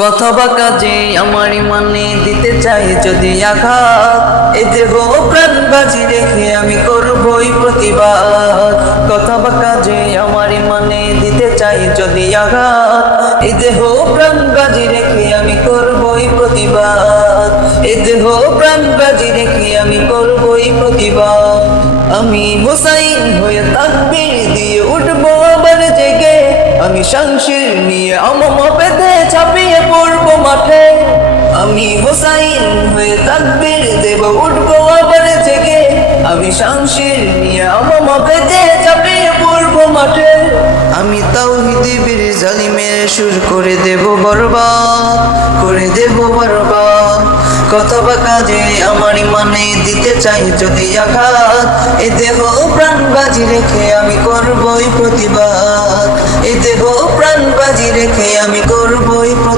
কথা বা কাজে আমার ইমানে দিতে চাই যদি আঘাত, এ দেহ প্রাণ বাজি রেখে আমি করবই প্রতিবাদ। কথা বা কাজে আমার ইমানে দিতে চাই যদি আঘাত, এ দেহ প্রাণ বাজি রেখে আমি করবই প্রতিবাদ। এ দেহ প্রাণ বাজি রেখে আমি করবই প্রতিবাদ। আমি হুসাইন হয়ে তাকবীর দিয়ে উঠবো আবার জেগে, আমি শামশির নিয়ে আমম বেঁধে ছাপিয়ে পড়বো মাঠে। আমি হুসাইন হয়ে তাকবীর দেব উঠবো আবার জেগে, আমি শামশির নিয়ে আমম বেঁধে ছাপিয়ে পড়বো মাঠে। আমি তাওহীদি বীর জালিমের সুর করে দেব বরবাদ, করে দেব বরবাদ। কথা বা কাজে আমার ইমানে দিতে চাই যদি আঘাত, এ দেহ প্রাণ বাজি রেখে আমি করবই প্রতিবাদ। এ দেহ প্রাণ বাজি রেখে আমি করবই প্রতিবাদ।